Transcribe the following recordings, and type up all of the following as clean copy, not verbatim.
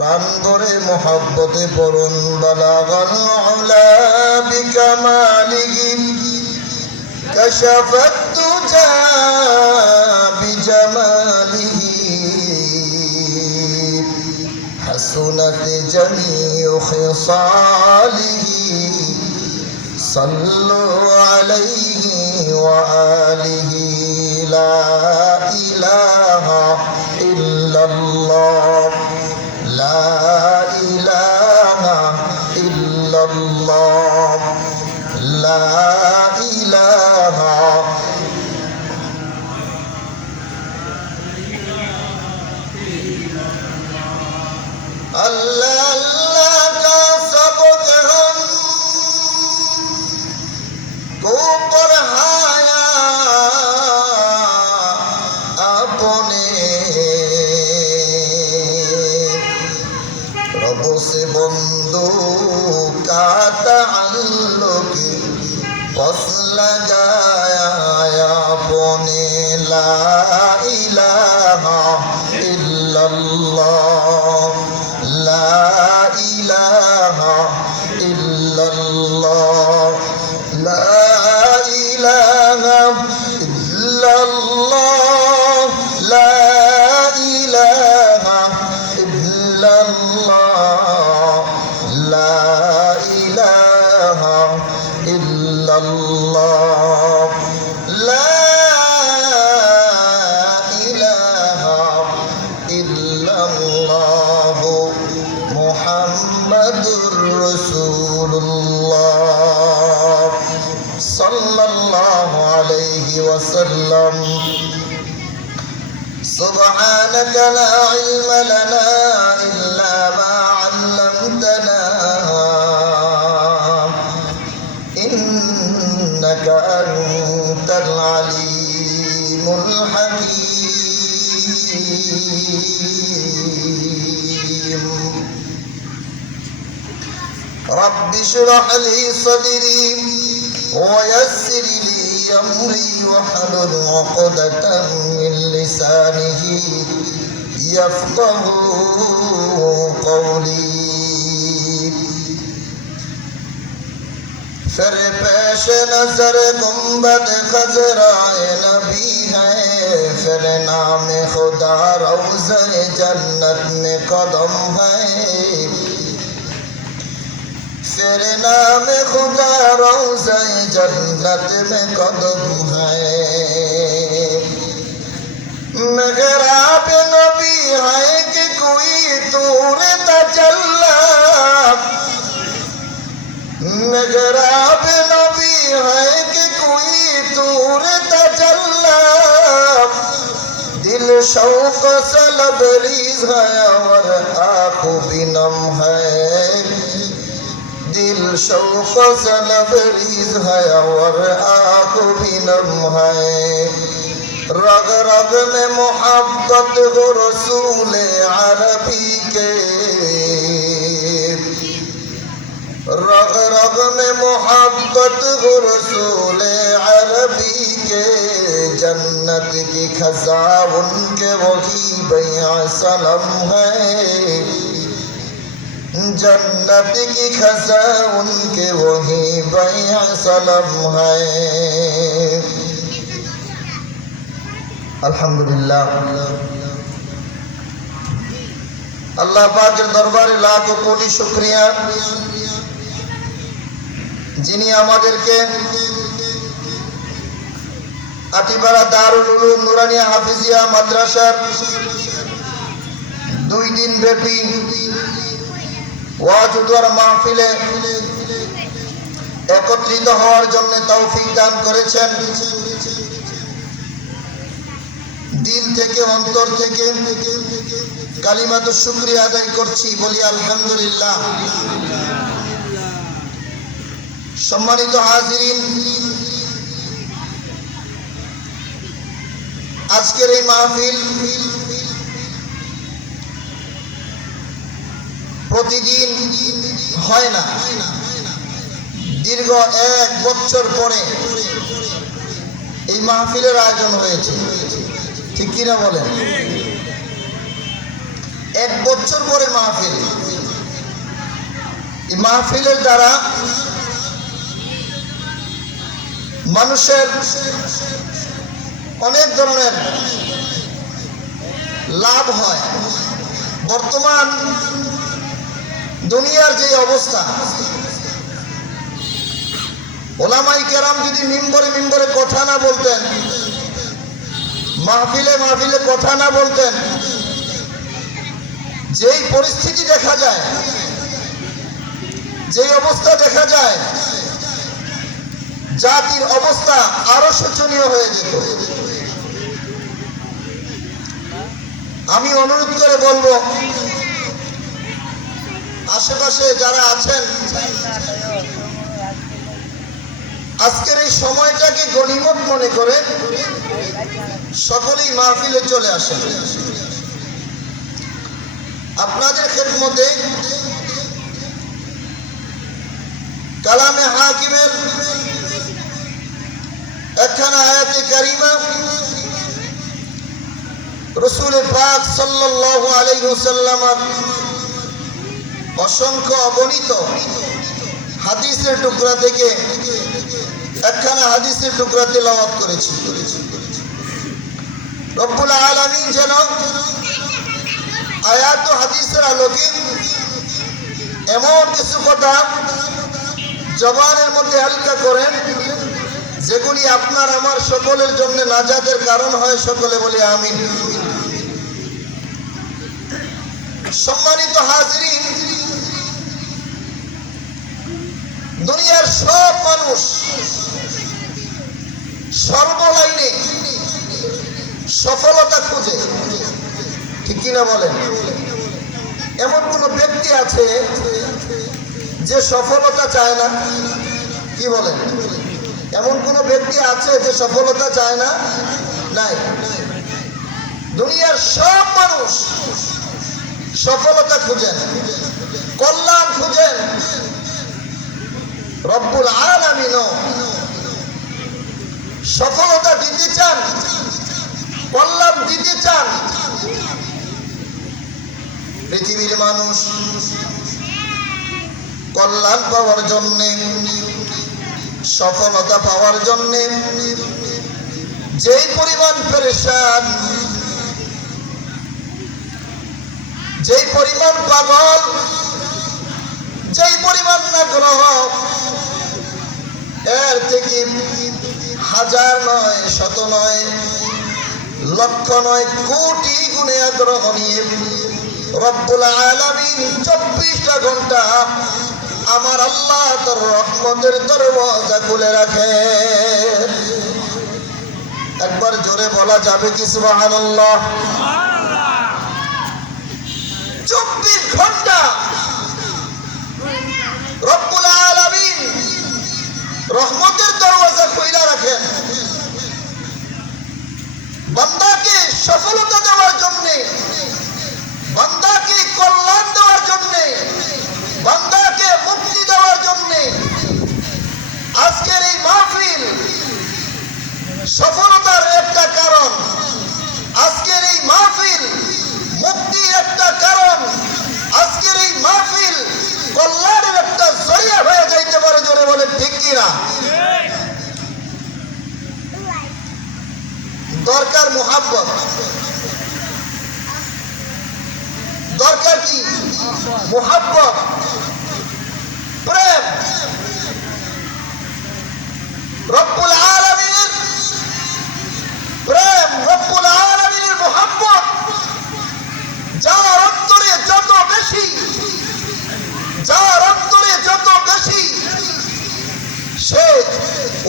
প্রাণ ভরে মোহাব্বতে পড়ুন বালাগাল উলা বিকামালিহি কাশাফাত তুজা বিজামালিহি হাসুনাত জামিউ খিসালিহি সাল্লু আলাইহি ওয়া আলিহি লা ইলাহা ইল্লাল্লাহ লা ইলাহা ইল্লাল্লাহ লা ইলাহা अल्लाह अल्लाह का सबक हम को पढ़ाया आपने रब से बंदू का ताल्लुक बस लगाया आपने ला इलाहा इल्लल्लाह ला इलाहा इल्लल्लाह ला इलाहा इल्लल्लाह ला इलाहा इल्लल्लाह ला इलाहा इल्लल्लाह ला इलाहा इल्लल्लाह मुहम्मदुर रसूलुल्लाह सल्लल्लाहु अलैहि वसल्लम सुब्हानक ला इल्म लना इल्ला मा 'अल्लमतना इन्नका अंतल अलीमुल हकीम रब्बि इश्रह ली सदरी वयस्सिर ली अमरी वहलुल उक़दतम मिन लिसानिही यफ़क़हू क़ौली फिर पेश नजर गुंबद खजराए नबी है फिर नाम खुदा रौज़े जन्नत में कदम है फिर नाम खुदा रौज़े जन्नत में कदम है मेहराब नबी है कि कोई तूर तजल्ला मेहराब नबी है कि कोई तूर तजल्ला दिल शौक से लबरेज है और आँखों बिनम है दिल शौक से लबरेज है और आँखों बिनम है रग रग में मोहब्बत हो रसूल अरबी के रग रग में मोहब्बत हो रसूल अरबी के जन्नत की खजा उनके वही बैआ सनम है जन्नत की खजा उनके वही बैआ सनम है अल्हम्दुलिल्लाह अल्लाह पाक के दरबारे लाखों कोटि शुक्रिया যিনি আমাদেরকে আটিপাড়া দারুল উলুম নুরানিয়া হাফিজিয়া মাদ্রাসার 2 দিন ব্যাপী ওয়াজ ও দোয়া মাহফিলে একত্রিত হওয়ার জন্য তৌফিক দান করেছেন দিল থেকে অন্তর থেকে কালিমাতুশ শুকরিয়া আদায় করছি বলি আলহামদুলিল্লাহ সম্মানিত হাজিরিন আজকের এই মাহফিল প্রতিদিন হয় না দীর্ঘ 1 বছর পরে এই মাহফিলের আয়োজন হয়েছে ঠিক কি না বলেন 1 বছর পরে মাহফিল। এই মাহফিলের দ্বারা মানুষের অনেক ধরনের লাভ হয়। বর্তমান দুনিয়ার যে অবস্থা, ওলামায়ে কেরাম যদি মিম্বরে কথা না বলতেন, মাহফিলে কথা না বলতেন, যেই পরিস্থিতি দেখা যায়, যেই অবস্থা দেখা যায়, জাতির অবস্থা আরো শোচনীয় হয়ে যেত। আমি অনুরোধ করে বলবো, আশেপাশে যারা আছেন, আজকের এই সময়টাকে গনিমত মনে করে সকলেই মাহফিলে চলে আসেন। আপনাদের খেদমতে কালামে হাকিমের একখানা আয়াতে কারিমা, রাসূল পাক সাল্লাল্লাহু আলাইহি ওয়াসাল্লামের অসংখ্য অগণিত হাদিসের টুকরা থেকে একখানা হাদিসের টুকরা তেলাওয়াত করেছি। রব্বুল আলামিন যেন আয়াত ও হাদিসের আলোকে এমন কিছু কথা জবানের মধ্যে হালকা করেন, যেগুলি আপনার আমার সকলের জন্য নাজাতের কারণ হয়। সকলে বলি আমিন। সম্মানিত হাজিরিন, দুনিয়ার সব মানুষ সর্বলাইনে সফলতা খুঁজে, ঠিক কিনা বলেন? এমন কোন ব্যক্তি আছে যে সফলতা চায় না? কি বলেন? এমন কোন ব্যক্তি আছে যে সফলতা চায় না? নাই। দুনিয়ার সব মানুষ সফলতা খুঁজেন, কল্যাণ খুঁজেন। রব্বুল আলামিনও সফলতা দিতে চান, কল্যাণ দিতে চান। পৃথিবীর মানুষ কল্যাণ পাওয়ার জন্যে, সফলতা পাওয়ার জন্যে যেই পরিমাণ পেরেশান, যেই পরিমাণ পাগল, যেই পরিমাণ আগ্রহ, এর থেকে হাজার নয়, শত নয়, লক্ষ নয়, কোটি গুণে আগ্রহ নিয়ে রব্বুল আলামিন 24টা ঘন্টা আমার আল্লাহ তার রহমতের দরওয়াজা খুলে রাখে। একবার জোরে বলা যাবে কি সুবহানাল্লাহ? 24 ঘন্টা রব্বুল আলামিন রহমতের দরওয়াজা খুলে রাখেন বান্দাকে সফলতা দেওয়ার জন্য, বান্দাকে কল্যাণ দেওয়ার জন্য, বান্দাকে মুক্তি দেওয়ার জন্য। আজকের এই মাহফিল সফলতার একটা কারণ, আজকের এই মাহফিল মুক্তির একটা কারণ, আজকের এই মাহফিল কল্যাণের একটা জরিয়া হয়ে যাইতে পারে। জোরে বলে ঠিক কিনা? দরকার মুহাব্বত, দরকার কি? মুহাব্বত, প্রেম। রব্বুল আলামিনের প্রেম, রব্বুল আলামিনের মুহাব্বত যার অন্তরে যত বেশি, যার অন্তরে যত বেশি, সে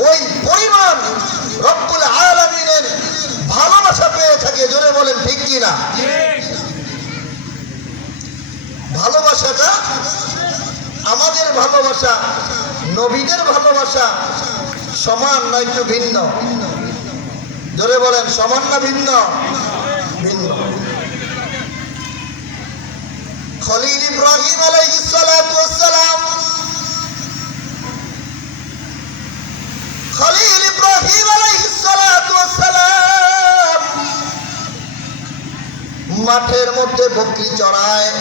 ওই পরিমাণ রব্বুল আলামিনের ভালোবাসা পেয়ে থাকে। জোরে বলেন ঠিক কিনা? ভালোবাসাটা আমাদের ভালোবাসা, নবীদের ভালোবাসা সমান না একটু ভিন্ন? জোরে বলেন, সমান না ভিন্ন? ভিন্ন। খলিল ইব্রাহিম আলাইহিস সালাতু ওয়াস সালাম, খলিল ইব্রাহিম আলাইহিস সালাতু ওয়াস সালাম মাঠের মধ্যে বকরি চড়ায়।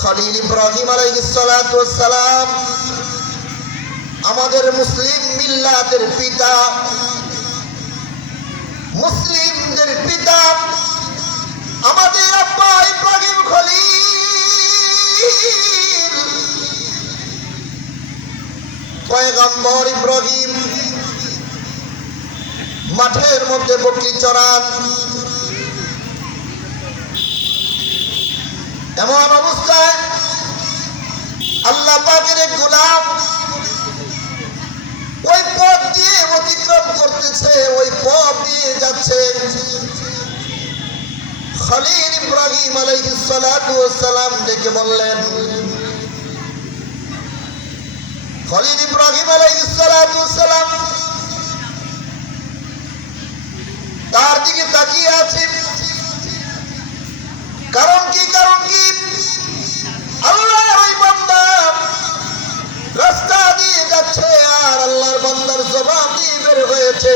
খলিল ইব্রাহিম আলাইহিস সালাতু ওয়াস সালাম আমাদের মুসলিম মিল্লাতের পিতা, মুসলিমদের পিতা, আমাদের আব্বা ইব্রাহিম খলিল, পয়গম্বর ইব্রাহিম মাঠের মধ্যে বকরি চড়ান। এমন অবস্থায় আল্লাহ পাকের এক গোলাম ওই পথ দিয়ে অতিক্রম করতেছে, ওই পথ দিয়ে যাচ্ছে। খলিল ইব্রাহিম আলাইহিস সালাতু ওয়াস সালাম ডেকে বললেন, খলিল ইব্রাহিম আলাইহিস সালাতু ওয়াস সালাম তার দিকে তাকিয়ে আছে। কারণ কি? আল্লাহর ওই বান্দা রাস্তা দিয়ে যাচ্ছে আর আল্লাহর বান্দার জবান দিয়ে বের হয়েছে,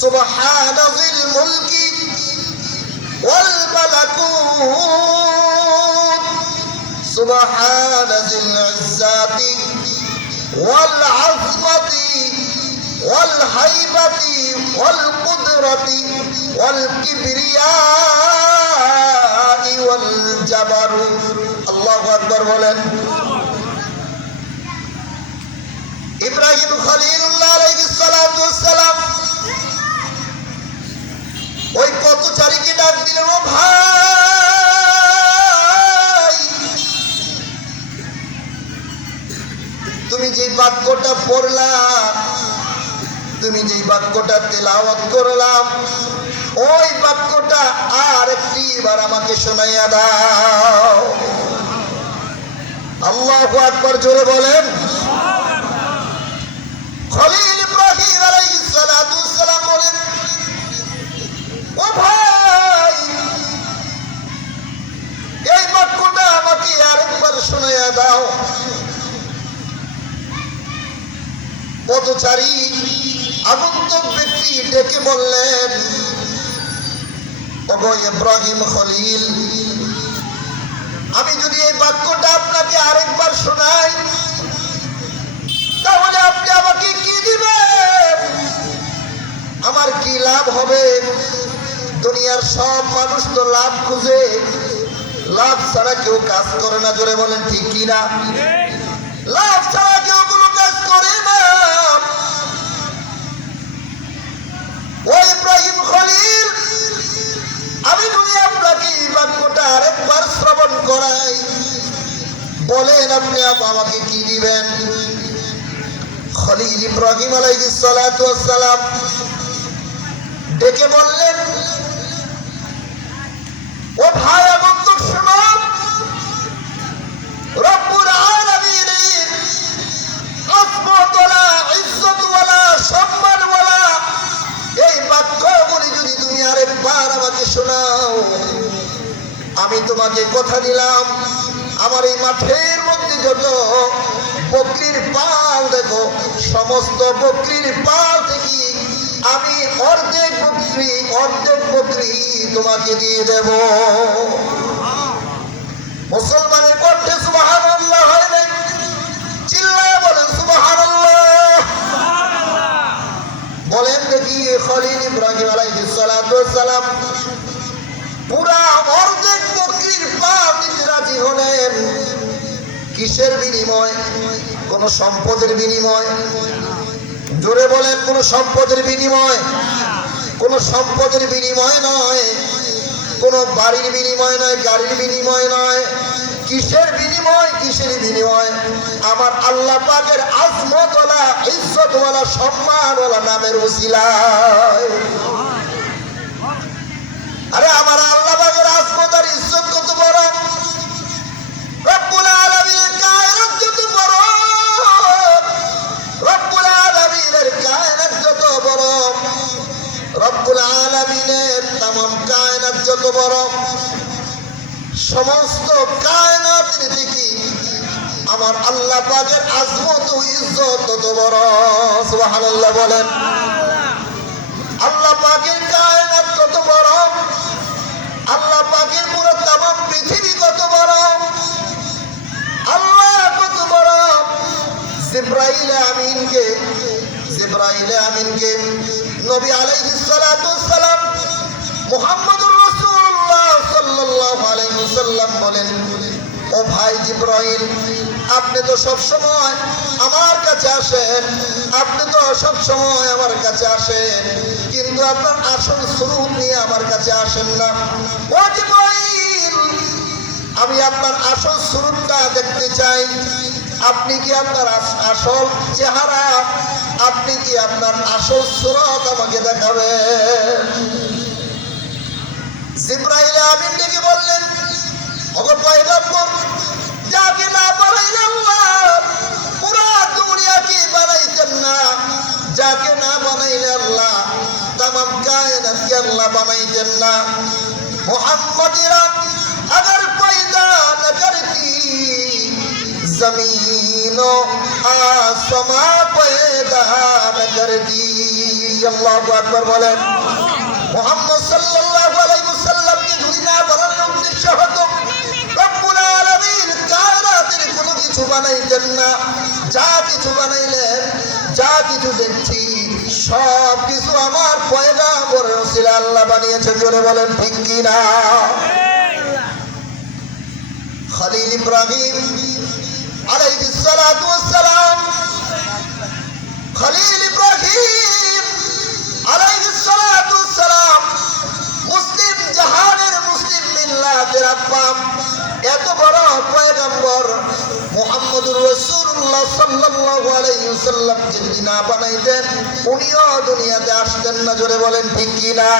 সুবহানা যিল মুলকি ওয়াল মালাকুত, সুবহানা যিল ইজ্জাতি ওয়াল আযমাতি ওয়াল হাইবাতি ওয়াল কুদরাতি ওয়াল কিবরিয়াই ওয়াল জাবারুত। আল্লাহু আকবার বলেন। ইব্রাহিম খলিলুল্লাহ আলাইহিস সালাতু ওয়াস সালাম ওই পথচারীকে ডাক দিলেন, ও ভাই, তুমি যে বাক্যটা পড়লা, তুমি যে বাক্যটা তেলাওয়াত করলাম, ওই বাক্যটা আর একটিবার আমাকে শোনাইয়া দাও। আল্লাহু আকবার জোরে বলেন। খলিল ইব্রাহিম আলাইহিস সালাতু ওয়াস সালাম বলেন, ও ভাই, এই বাক্যটা আমাকে আরেকবার শোনাইয়া দাও। পথচারী আগন্তুক ব্যক্তি ডেকে বললেন, ওগো ইব্রাহিম খলিল, আমি যদি এই বাক্যটা আপনাকে আরেকবার শোনাই তাহলে আপনি আমাকে কি দিবেন? আমার কি লাভ হবে? দুনিয়ার সব মানুষ তো লাভ খুঁজে, লাভ ছাড়া কেউ কাজ করে না। জোরে বলেন ঠিক কি না? লাভ ছাড়া কেউ কোনো কাজ করে না। ও ইব্রাহিম খলিল, আমি যদি আপনাকে এই বাক্যটা আরেকবার শ্রবণ করাই, বলেন আপনি আমাকে কি দিবেন? খলিল ইব্রাহিম আলাইহিস সালাতু ওয়াস সালাম ডেকে বললেন, ও ভাই, আগন্তুক শোনো, রব্বুল আলামিনের আযমতওয়ালা, ইজ্জতওয়ালা, সম্মানওয়ালা এই বাক্যগুলি যদি তুমি আরেকবার আমাকে শোনাও, আমি তোমাকে কথা দিলাম, আমার এই মাঠের মধ্যে যত বকরির পাল দেখো, সমস্ত বকরির পাল থেকে আমি অর্ধেক বকরি তোমাকে দিয়ে দেব। মুসলমানের কণ্ঠে সুবহানাল্লাহ হয় নাই? চিল্লায় বলেন সুবহানাল্লাহ। বলেন দেখি, খলিল ইব্রাহিম আলাইহিস সালাতু ওয়াস সালাম পুরা অর্ধেক বকরির পাল দিতে রাজি হলেন। কিসের বিনিময়? কোন সম্পদের বিনিময়? জোরে বলেন, কোন সম্পদের বিনিময়? কোন সম্পদের বিনিময় নয়, কোন বাড়ির বিনিময় নয়, গাড়ির বিনিময় নয়। কিসের বিনিময়? কিসের বিনিময়? আমার আল্লাহ পাকের আযমতওয়ালা, ইজ্জতওয়ালা, সম্মানওয়ালা নামের উসিলায়। আরে আমার আল্লাহ পাকের আযমত আর ইজ্জত কত বড়! রব্বুল আলামিনের কায়নাত যত বড়, রব্বুল আলামিনের কায়নাত যত বড়, রব্বুল আলামিনের তামাম কায়নাত যত বড়, সমস্ত কায়নাতের থেকে আমার আল্লাহ পাকের আযমত ও ইজ্জত তত বড়। সুবহানাল্লাহ বলেন। আল্লাহ পাকের কায়নাত কত বড়, আল্লাহ পাকের পুরো তামাম পৃথিবী কত বড়, আল্লাহ কত বড়। জিবরাইল আমিনকে নবী আলাইহিস সালাতু ওয়াস সালাম মুহাম্মদুর রাসূলুল্লাহ সাল্লাল্লাহু আলাইহি ওয়াসাল্লাম বলেন, ও ভাই জিবরাইল, আপনি তো সব সময় আমার কাছে আসেন, কিন্তু আপনার আসল স্বরূপ নিয়ে আমার কাছে আসেন না। ও জিবরাইল, আমি আপনার আসল স্বরূপটা দেখতে চাই। আপনি কি আপনার আসল চেহারা, আপনি কি আপনার আসল সুরত আমাকে দেখাবেন? জিবরাইল আমিন ডেকে বললেন, ওগো পয়গম্বর, যাকে না বানাইলে আল্লাহ পুরা দুনিয়াকে বানাইতেন না, যাকে না বানাইলে আল্লাহ তামাম কায়নাতকে আল্লাহ বানাইতেন না। মুহাম্মদিরা अगर पैदा न करती जमीन आसमां पैदा न करती। अल्लाहु আকবার বলেন। মুহাম্মদ সাল্লাল্লাহু আলাইহি ওয়াসাল্লাম কে যদি না বানানোর উদ্দেশ্য হতো, রব্বুল আলামিন কায়নাতের কোনো কিছু বানাইতেন না। যা কিছু বানাইলেন, যা কিছু দেখছি, সব কিছু আমার পয়গম্বরের ওসিলা আল্লাহ বানিয়েছেন। জোরে বলেন ঠিক কি না? খলিল ইব্রাহিম আলাইহিস সালাতু ওয়াস সালাম, খলিল ইব্রাহিম আলাইহিস সালাতু ওয়াস সালাম মুসলিম জাহানের, মুসলিম মিল্লাতের আব্বা, এত বড় পয়গম্বর মুহাম্মদুর রাসূলুল্লাহ সাল্লাল্লাহু আলাইহি ওয়াসাল্লামকে যদি না বানাইতেন, উনিও দুনিয়াতে আসতেন না। জোরে বলেন ঠিক কি না?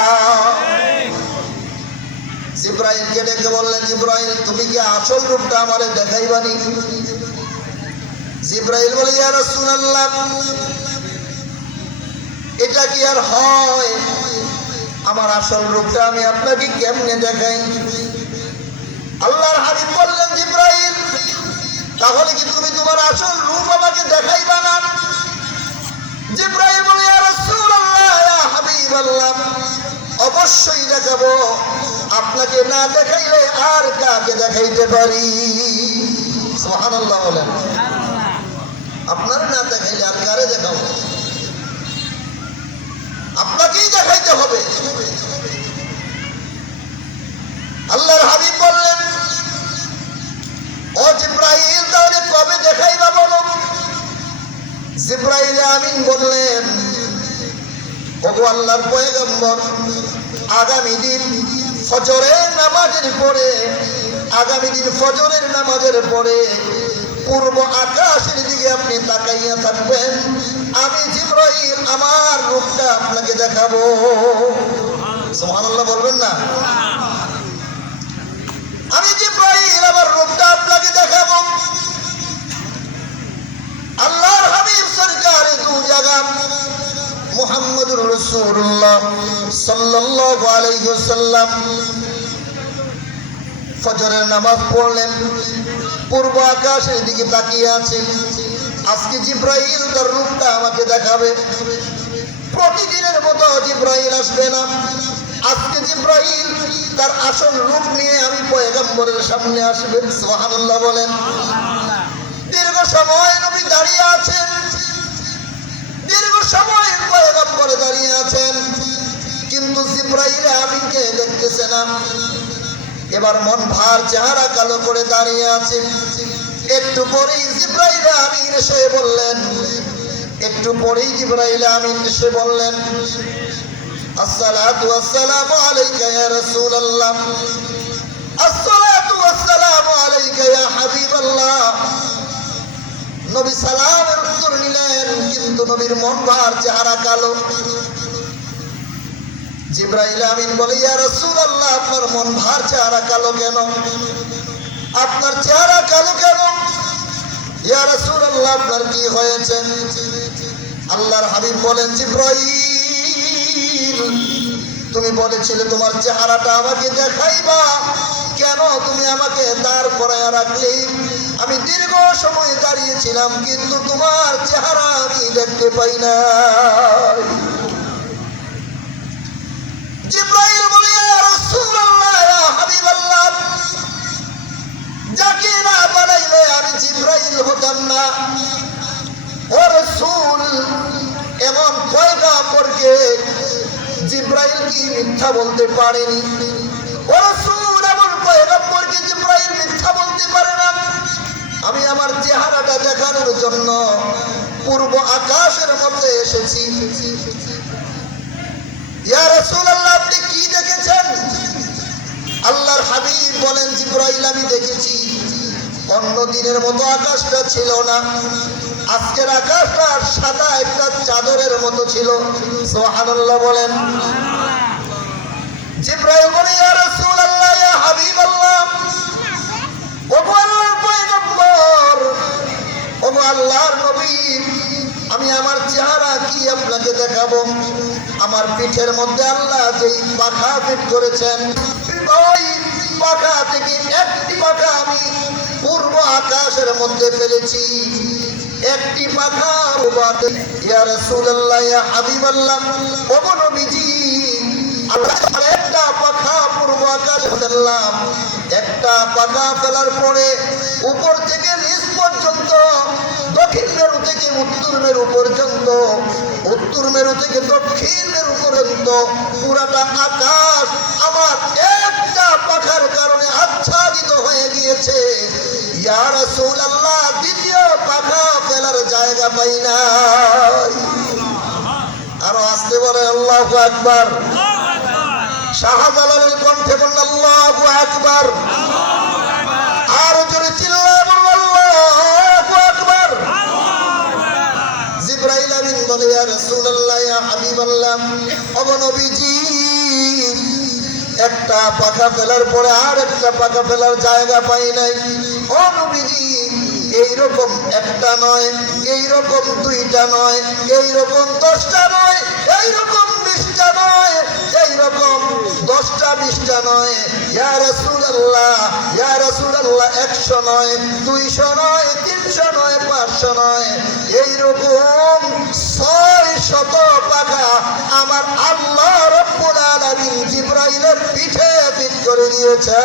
জিবরাইলকে ডেকে বললেন, জিবরাইল, তুমি কি আসল রূপটা আমারে দেখাইবানি? জিবরাইল বলে, ইয়া রাসূলুল্লাহ, এটা কি আর হয়? আমার আসল রূপটা আমি আপনাকে কেমনে দেখাই? আল্লাহর হাবিব বললেন, জিবরাইল, তাহলে কি তুমি তোমার আসল রূপ আমাকে দেখাইবা না? জিবরাইল বলে, ইয়া রাসূলুল্লাহ, ইয়া হাবিবাল্লাহ, অবশ্যই দেখাবো। আপনাকে না দেখাইলে আর কাকে দেখাইতে পারি? সুবহানাল্লাহ বলেন। আপনার না দেখাইলে আর কারে দেখাবো? আপনাকেই দেখাইতে হবে। আল্লাহর হাবিব বললেন, ও জিবরাইল, তাহলে কবে দেখাইবা বলো? জিবরাইল আমিন বললেন, ওগো আল্লাহর পয়গম্বর, আগামী দিন ফজরের নামাজের পরে পূর্ব আকাশের দিকে আপনি তাকাইয়া থাকবেন। আমি জিবরাইল আমার রূপটা আপনাকে দেখাবো। সুবহানাল্লাহ বলবেন না? আমি জিবরাইল আমার রূপটা আপনাকে দেখাবো। আল্লাহর হাবিব সরকারে দু জায়গা মুহাম্মদুর রাসূলুল্লাহ সাল্লাল্লাহু আলাইহি ওয়াসাল্লাম ফজরের নামাজ পড়লেন, পূর্ব আকাশের দিকে তাকিয়ে আছেন। আজকে জিবরাইল তার রূপটা আমাকে দেখাবে। প্রতিদিনের মতো জিবরাইল আসবে না, আজকে জিবরাইল তার আসল রূপ নিয়ে আমি পয়গম্বরের সামনে আসবে। সুবহানাল্লাহ বলেন। দীর্ঘ সময় নবী দাঁড়িয়ে আছেন, দীর্ঘ সময় পয়গম্বরে দাঁড়িয়ে আছেন, কিন্তু জিবরাইল আমিনকে দেখতেছে না। এবার মন ভার, চেহারা কালো করে দাঁড়িয়ে আছে। একটু পরেই জিবরাইল আমিন এসে বললেন, আসসালাতু ওয়াসসালামু আলাইকা ইয়া রাসূলুল্লাহ, আসসালাতু ওয়াসসালামু আলাইকা ইয়া হাবিবাল্লাহ। নবী সালামের উত্তর নিলেন, কিন্তু নবীর মন ভার, চেহারা কালো। জিবরাইল আমিন বলে, ইয়া রাসূলুল্লাহ, আপনার মন ভার, চেহারা কালো কেন? আপনার চেহারা কালো কেন? ইয়া রাসূলুল্লাহ, আপনার কি হয়েছে? আল্লাহর হাবিব বলেন, জিবরাইল, তুমি বলেছিলে তোমার চেহারাটা আমাকে দেখাইবা, কেন তুমি আমাকে দাঁড় করায়া রাখলে? আমি দীর্ঘ সময় দাঁড়িয়েছিলাম, কিন্তু তোমার চেহারা আমি দেখতে পাই না। জিবরাইল বলে, ইয়া রাসূলুল্লাহ, ইয়া হাবিবাল্লাহ, যাকে না বানাইলে আমি জিবরাইল হতাম না। ও রাসূল, এমন পয়গম্বরকে জিবরাইল কি মিথ্যা বলতে পারেনি? ও রাসূল, এমন পয়গম্বরকে জিবরাইল মিথ্যা বলতে পারে না। আমি আমার চেহারাটা দেখানোর জন্য পূর্ব আকাশের মধ্যে এসেছি। ইয়া রাসূলুল্লাহ, আপনি কি দেখেছেন? আল্লাহর হাবিব বলেন, জিবরাইল, আমি দেখেছি অন্য দিনের মতো আকাশটা ছিল না, আজকের আকাশটা সাদা একটা চাদরের মতো ছিল। সুবহানাল্লাহ বলেন। জিবরাইল বলে, ইয়া রাসূলুল্লাহ, ইয়া হাবিবাল্লাহ, ওগো আল্লাহর পয়গম্বর, ওগো আল্লাহর নবী, আমি আমার চেহারা কি আপনাকে দেখাবো? আমার পিঠের মধ্যে আল্লাহ যেই পাখা ফিট করেছেন, ওই পাখা থেকে একটি পাখা আমি পূর্ব আকাশের মধ্যে ফেলেছি, একটি পাখা উবাতে। ইয়া রাসূলুল্লাহ, ইয়া হাবিবাল্লাহ, ওগো নবীজি, আল্লাহ একটা পাখা পূর্ব আকাশে ফেললাম। একটা পাখা ফেলার পরে উপর থেকে নিচ পর্যন্ত, দক্ষিণ মেরু থেকে উত্তর মেরু পর্যন্ত, উত্তর মেরু থেকে দক্ষিণ মেরু পর্যন্ত পুরাটা আকাশ আমার একটা পাখার কারণে আচ্ছাদিত হয়ে গিয়েছে। ইয়া রাসূলুল্লাহ, দ্বিতীয় পাখা ফেলার জায়গা পাই না। আরো আসতে বলে আল্লাহু আকবার। শাহজালালের কণ্ঠে বলল আল্লাহু আকবার। আর জোরে চিল্লায় বলল আল্লাহু আকবার। জিবরাইল আমিন বলে, ইয়া রাসূলুল্লাহ, ইয়া হাবিবাল্লাহ, ওগো নবীজি, একটা পাখা ফেলার পরে আর একটা পাখা ফেলার জায়গা পাই নাই। ও নবীজি, এইরকম একটা নয়, এইরকম দুইটা নয়, এইরকম 10টা নয়, এইরকম 20টা নয়, এইরকম 10টা 20টা নয়। ইয়া রাসূলুল্লাহ, ইয়া রাসূলুল্লাহ, 100 নয়, 200 নয়, 300 নয়, 500 নয়, এইরকম 600 পাখা আমার আল্লাহ রাব্বুল আলামিন জিবরাইলের পিঠে ফিট করে দিয়েছে।